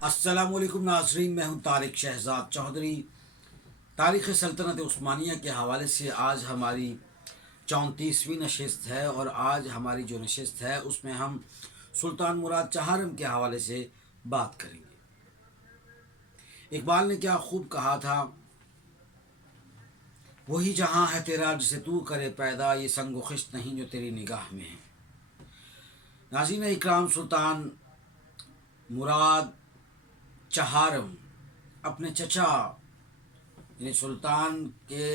السلام علیکم ناظرین، میں ہوں طارق شہزاد چودھری۔ تاریخ سلطنت عثمانیہ کے حوالے سے آج ہماری 34ویں نشست ہے، اور آج ہماری جو نشست ہے اس میں ہم سلطان مراد چہارم کے حوالے سے بات کریں گے۔ اقبال نے کیا خوب کہا تھا، وہی جہاں ہے تیرا جسے تو کرے پیدا، یہ سنگ و خشت نہیں جو تیری نگاہ میں ہے۔ ناظرین اکرام، سلطان مراد چہارم اپنے چچا یعنی سلطان کے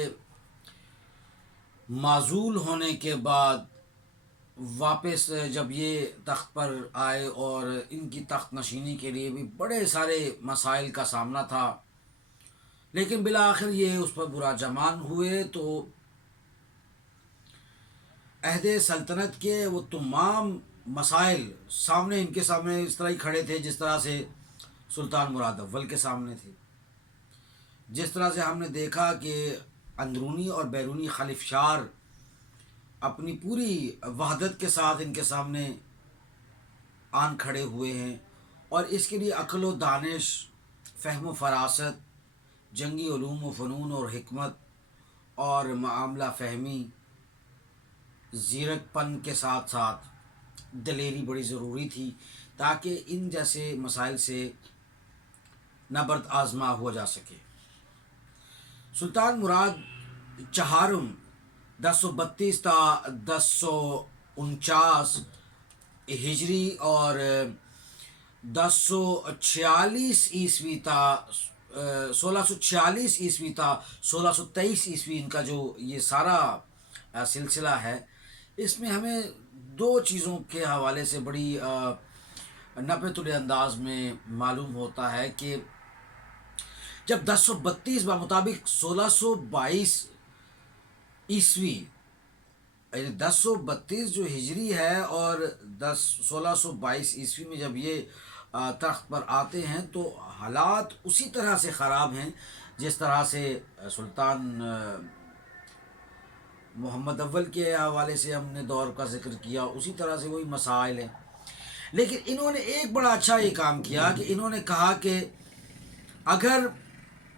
معزول ہونے کے بعد واپس جب یہ تخت پر آئے، اور ان کی تخت نشینی کے لیے بھی بڑے سارے مسائل کا سامنا تھا، لیکن بالآخر یہ اس پر برا جمان ہوئے، تو عہد سلطنت کے وہ تمام مسائل سامنے ان کے سامنے اس طرح ہی کھڑے تھے جس طرح سے سلطان مراد اول کے سامنے تھے۔ جس طرح سے ہم نے دیکھا کہ اندرونی اور بیرونی خلفشار اپنی پوری وحدت کے ساتھ ان کے سامنے آن کھڑے ہوئے ہیں، اور اس کے لیے عقل و دانش، فہم و فراست، جنگی علوم و فنون اور حکمت اور معاملہ فہمی، زیرک پن کے ساتھ ساتھ دلیری بڑی ضروری تھی، تاکہ ان جیسے مسائل سے نبرد آزما ہوا جا سکے۔ سلطان مراد چہارم 1032 تا 1049 ہجری اور 1046 عیسوی تا 1646 عیسوی تا 1623 عیسوی ان کا جو یہ سارا سلسلہ ہے، اس میں ہمیں دو چیزوں کے حوالے سے بڑی نپے تلے انداز میں معلوم ہوتا ہے کہ جب 1032 بمطابق 1622 عیسوی، یعنی 1032 جو ہجری ہے اور 1622 عیسوی میں جب یہ تخت پر آتے ہیں، تو حالات اسی طرح سے خراب ہیں جس طرح سے سلطان محمد اول کے حوالے سے ہم نے دور کا ذکر کیا، اسی طرح سے وہی مسائل ہیں۔ لیکن انہوں نے ایک بڑا اچھا یہ کام کیا کہ انہوں نے کہا کہ اگر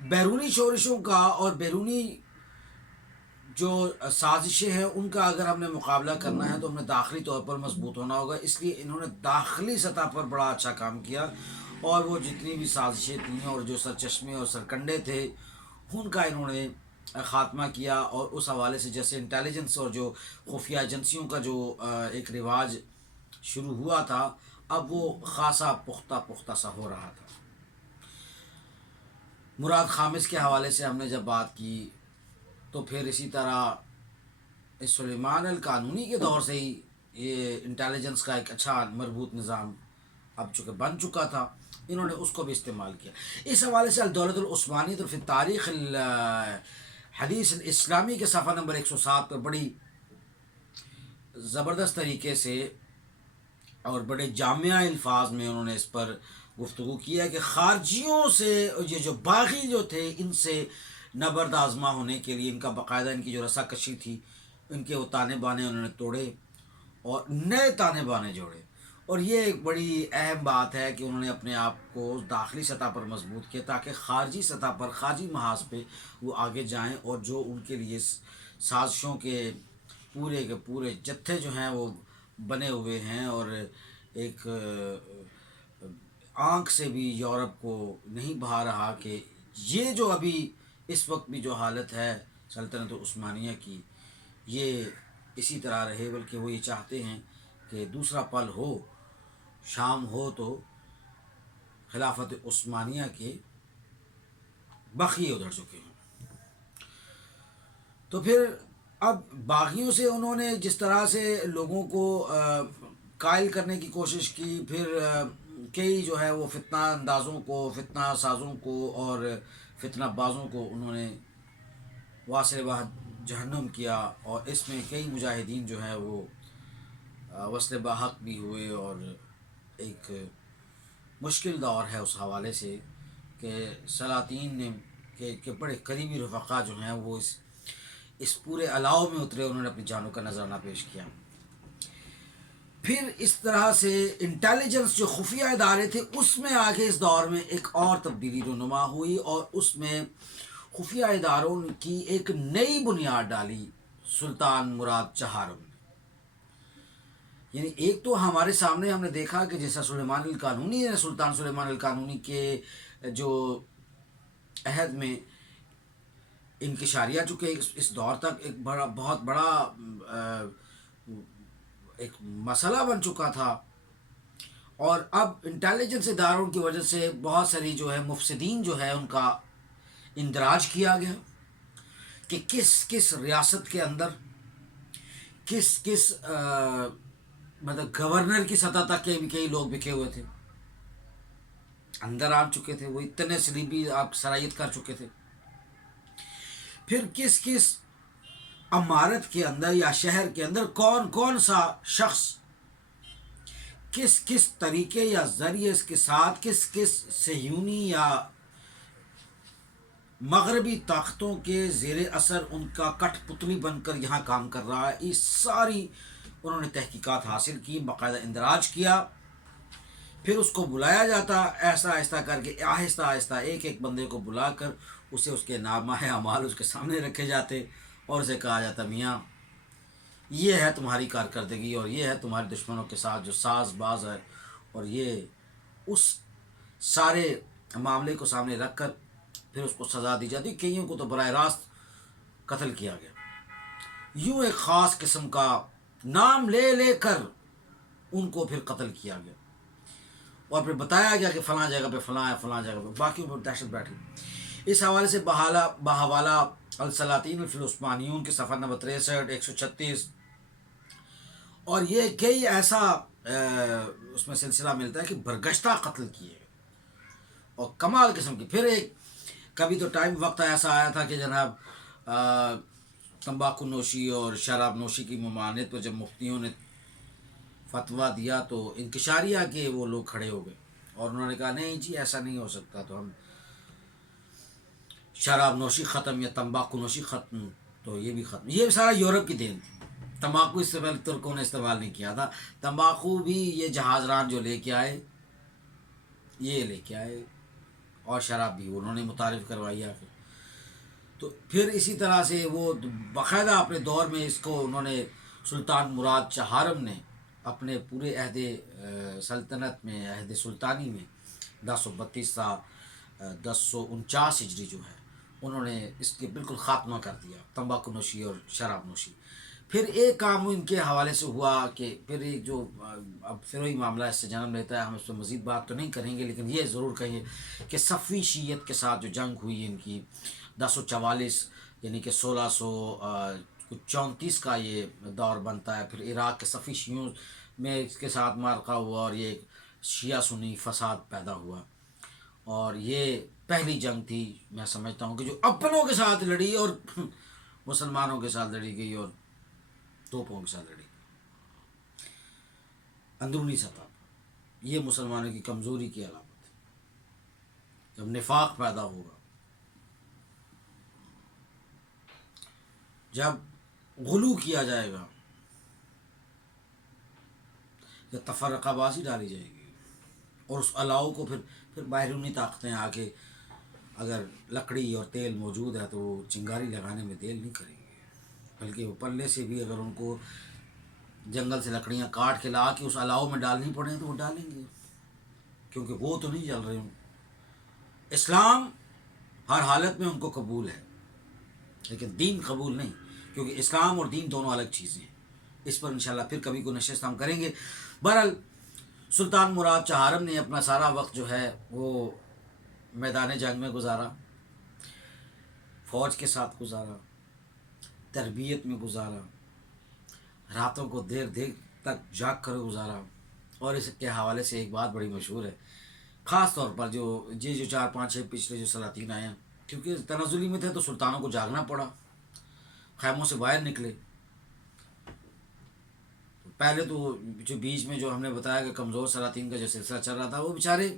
بیرونی شورشوں کا اور بیرونی جو سازشیں ہیں ان کا اگر ہم نے مقابلہ کرنا ہے، تو ہم نے داخلی طور پر مضبوط ہونا ہوگا۔ اس لیے انہوں نے داخلی سطح پر بڑا اچھا کام کیا، اور وہ جتنی بھی سازشیں تھیں اور جو سرچشمے اور سرکنڈے تھے ان کا انہوں نے خاتمہ کیا، اور اس حوالے سے جیسے انٹیلیجنس اور جو خفیہ ایجنسیوں کا جو ایک رواج شروع ہوا تھا، اب وہ خاصا پختہ سا ہو رہا تھا۔ مراد خامس کے حوالے سے ہم نے جب بات کی، تو پھر اسی طرح اس سلیمان القانونی کے دور سے ہی یہ انٹیلیجنس کا ایک اچھا مربوط نظام اب چونکہ بن چکا تھا، انہوں نے اس کو بھی استعمال کیا۔ اس حوالے سے الدولت العثمانیہ فی تاریخ حدیث الاسلامی کے صفحہ نمبر 107 پر بڑی زبردست طریقے سے اور بڑے جامع الفاظ میں انہوں نے اس پر گفتگو کیا کہ خارجیوں سے یہ جو باغی جو تھے، ان سے نبرد آزما ہونے کے لیے ان کا باقاعدہ ان کی جو رسا کشی تھی، ان کے وہ تانے بانے انہوں نے توڑے اور نئے تانے بانے جوڑے۔ اور یہ ایک بڑی اہم بات ہے کہ انہوں نے اپنے آپ کو داخلی سطح پر مضبوط کیا، تاکہ خارجی سطح پر، خارجی محاذ پہ وہ آگے جائیں، اور جو ان کے لیے سازشوں کے پورے جتھے جو ہیں وہ بنے ہوئے ہیں، اور ایک آنکھ سے بھی یورپ کو نہیں بہا رہا کہ یہ جو ابھی اس وقت بھی جو حالت ہے سلطنت عثمانیہ کی، یہ اسی طرح رہے، بلکہ وہ یہ چاہتے ہیں کہ دوسرا پل ہو، شام ہو تو خلافت عثمانیہ کے بقیے ادھر چکے ہوں۔ تو پھر اب باغیوں سے انہوں نے جس طرح سے لوگوں کو قائل کرنے کی کوشش کی، پھر کئی جو ہے وہ فتنہ اندازوں کو، فتنہ سازوں کو اور فتنہ بازوں کو انہوں نے واصل بحق جہنم کیا، اور اس میں کئی مجاہدین جو ہیں وہ وصل بحق بھی ہوئے، اور ایک مشکل دور ہے اس حوالے سے کہ سلاطین نے کہ بڑے قریبی رفقا جو ہیں وہ اس پورے الاؤ میں اترے، انہوں نے اپنی جانوں کا نذرانہ پیش کیا۔ پھر اس طرح سے انٹیلیجنس جو خفیہ ادارے تھے اس میں آگے اس دور میں ایک اور تبدیلی رونما ہوئی، اور اس میں خفیہ اداروں کی ایک نئی بنیاد ڈالی سلطان مراد چہارم نے۔ یعنی ایک تو ہمارے سامنے ہم نے دیکھا کہ جیسا سلیمان القانونی ہے، سلطان سلیمان القانونی کے جو عہد میں انکشاریہ چکے اس دور تک ایک بہت بڑا ایک مسئلہ بن چکا تھا، اور اب انٹیلیجنس اداروں کی وجہ سے بہت ساری جو ہے مفسدین جو ہے ان کا اندراج کیا گیا کہ کس کس ریاست کے اندر کس کس مطلب گورنر کی سطح تک کے بھی کئی لوگ بکے ہوئے تھے، اندر آ چکے تھے، وہ اتنے سلیبی آپ صلاحیت کر چکے تھے۔ پھر کس کس عمارت کے اندر یا شہر کے اندر کون کون سا شخص کس کس طریقے یا ذریعے اس کے ساتھ کس کس صہیونی یا مغربی طاقتوں کے زیر اثر ان کا کٹ پتلی بن کر یہاں کام کر رہا ہے، اس ساری انہوں نے تحقیقات حاصل کی، باقاعدہ اندراج کیا۔ پھر اس کو بلایا جاتا ایسا آہستہ کر کے، آہستہ آہستہ ایک ایک بندے کو بلا کر اسے اس کے نامہ اعمال اس کے سامنے رکھے جاتے، اور اسے کہا جاتا میاں یہ ہے تمہاری کارکردگی، اور یہ ہے تمہارے دشمنوں کے ساتھ جو ساز باز ہے، اور یہ اس سارے معاملے کو سامنے رکھ کر پھر اس کو سزا دی جاتی۔ کئیوں کو تو براہ راست قتل کیا گیا، یوں ایک خاص قسم کا نام لے لے کر ان کو پھر قتل کیا گیا، اور پھر بتایا گیا کہ فلاں جگہ پہ فلاں ہے، فلاں جگہ پہ، باقیوں پر دہشت بیٹھی۔ اس حوالے سے بحوالہ السلاطین الفلسطینیون کے صفحہ نمبر 63 136، اور یہ کئی ایسا اس میں سلسلہ ملتا ہے کہ برگشتہ قتل کیے اور کمال قسم کی۔ پھر ایک کبھی تو ٹائم وقت ایسا آیا تھا کہ جناب تمباکو نوشی اور شراب نوشی کی ممانعت پر جب مفتیوں نے فتویٰ دیا تو انکشاریہ کے وہ لوگ کھڑے ہو گئے، اور انہوں نے کہا نہیں جی ایسا نہیں ہو سکتا، تو ہم شراب نوشی ختم یا تمباکو نوشی ختم، تو یہ بھی ختم۔ یہ سارا یورپ کی دین تھی، تمباکو اس سے پہلے ترکوں نے استعمال نہیں کیا تھا، تمباکو بھی یہ جہاز ران جو لے کے آئے یہ لے کے آئے، اور شراب بھی انہوں نے متعارف کروائی آخر۔ تو پھر اسی طرح سے وہ باقاعدہ اپنے دور میں اس کو انہوں نے سلطان مراد چہارم نے اپنے پورے عہد سلطنت میں، عہد سلطانی میں 1032 تا 1049 ہجری جو ہے انہوں نے اس کے بالکل خاتمہ کر دیا، تمباکو نوشی اور شراب نوشی۔ پھر ایک کام ان کے حوالے سے ہوا کہ پھر ایک جو اب پھر وہی معاملہ اس سے جنم لیتا ہے، ہم اس پہ مزید بات تو نہیں کریں گے، لیکن یہ ضرور کہیں کہ صفوی شیعت کے ساتھ جو جنگ ہوئی ان کی 1044 یعنی کہ 1634 کا یہ دور بنتا ہے، پھر عراق کے صفوی شیعوں میں اس کے ساتھ معرکہ ہوا، اور یہ شیعہ سنی فساد پیدا ہوا، اور یہ پہلی جنگ تھی میں سمجھتا ہوں کہ جو اپنوں کے ساتھ لڑی اور مسلمانوں کے ساتھ لڑی گئی، اور توپوں کے ساتھ لڑی گئی اندرونی سطح پر۔ یہ مسلمانوں کی کمزوری کی علامت ہے، جب نفاق پیدا ہوگا، جب غلو کیا جائے گا، یا تفرقہ بازی ڈالی جائے گی، اور اس الاؤ کو پھر بیرونی طاقتیں آ کے اگر لکڑی اور تیل موجود ہے تو وہ چنگاری لگانے میں دیر نہیں کریں گے، بلکہ وہ پلے سے بھی اگر ان کو جنگل سے لکڑیاں کاٹ کے لا کے اس الاؤ میں ڈالنی پڑیں تو وہ ڈالیں گے، کیونکہ وہ تو نہیں جل رہے ہوں۔ اسلام ہر حالت میں ان کو قبول ہے، لیکن دین قبول نہیں، کیونکہ اسلام اور دین دونوں الگ چیزیں ہیں۔ اس پر انشاءاللہ پھر کبھی کوئی نشست ہم کریں گے۔ بہرحال سلطان مراد چہارم نے اپنا سارا وقت جو ہے وہ میدان جنگ میں گزارا، فوج کے ساتھ گزارا، تربیت میں گزارا، راتوں کو دیر دیر تک جاگ کر گزارا، اور اس کے حوالے سے ایک بات بڑی مشہور ہے، خاص طور پر جو 4 5 6 پچھلے جو سلاطین آئے ہیں، کیونکہ تنزلی میں تھے تو سلطانوں کو جاگنا پڑا، خیموں سے باہر نکلے۔ پہلے تو جو بیچ میں جو ہم نے بتایا کہ کمزور سلاطین کا جو سلسلہ چل رہا تھا، وہ بیچارے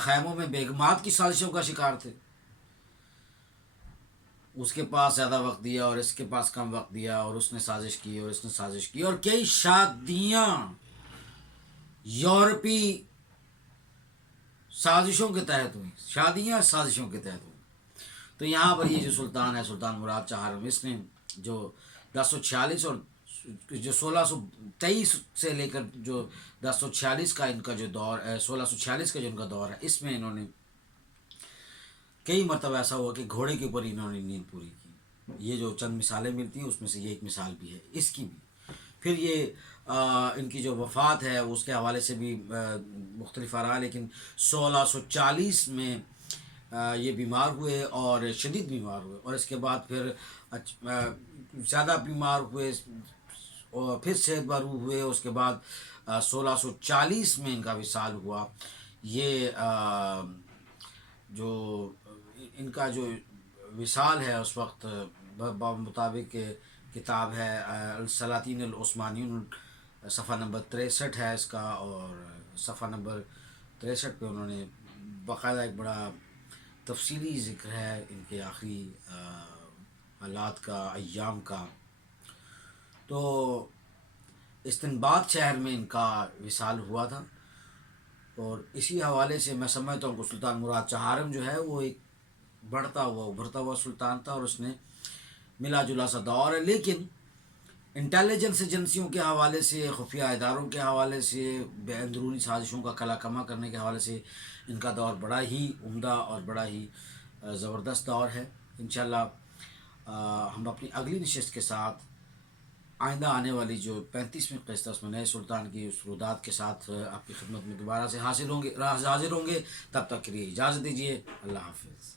خیموں میں بیگمات کی سازشوں کا شکار تھے، اس کے پاس زیادہ وقت دیا اور اس کے پاس کم وقت دیا، اور اس نے سازش کی اور اس نے سازش کی، اور کئی شادیاں یورپی سازشوں کے تحت ہوئی، شادیاں سازشوں کے تحت ہوئی۔ تو یہاں پر یہ جو سلطان ہے، سلطان مراد چہارم، اس نے جو 1046 اور جو 1623 سے لے کر جو 1046 کا ان کا جو دور ہے، 1646 کا جو ان کا دور ہے، اس میں انہوں نے کئی مرتبہ ایسا ہوا کہ گھوڑے کے اوپر انہوں نے نیند پوری کی۔ یہ جو چند مثالیں ملتی ہیں اس میں سے یہ ایک مثال بھی ہے اس کی بھی۔ پھر یہ ان کی جو وفات ہے اس کے حوالے سے بھی مختلف آ رہا ہے، لیکن 1640 میں یہ بیمار ہوئے اور شدید بیمار ہوئے، اور اس کے بعد پھر زیادہ بیمار ہوئے اور پھر صحت بحرو ہوئے۔ اس کے بعد 1640 میں ان کا وصال ہوا۔ یہ جو ان کا جو وصال ہے اس وقت مطابق کتاب ہے السلاطین العثمانیون، صفحہ نمبر 63 ہے اس کا، اور صفحہ نمبر 63 پہ انہوں نے باقاعدہ ایک بڑا تفصیلی ذکر ہے ان کے آخری حالات کا، ایام کا۔ تو استنباط شہر میں ان کا وصال ہوا تھا، اور اسی حوالے سے میں سمجھتا ہوں کہ سلطان مراد چہارم جو ہے وہ ایک بڑھتا ہوا ابھرتا ہوا سلطان تھا، اور اس نے ملا جلا سا دور ہے، لیکن انٹیلیجنس ایجنسیوں کے حوالے سے، خفیہ اداروں کے حوالے سے، بے اندرونی سازشوں کا کلا کما کرنے کے حوالے سے ان کا دور بڑا ہی عمدہ اور بڑا ہی زبردست دور ہے۔ انشاءاللہ ہم اپنی اگلی نشست کے ساتھ آئندہ آنے والی جو 35ویں قسط ہے اس میں نئے سلطان کی سرودات کے ساتھ آپ کی خدمت میں دوبارہ سے حاضر ہوں گے۔ تب تک کے لیے اجازت دیجیے، اللہ حافظ۔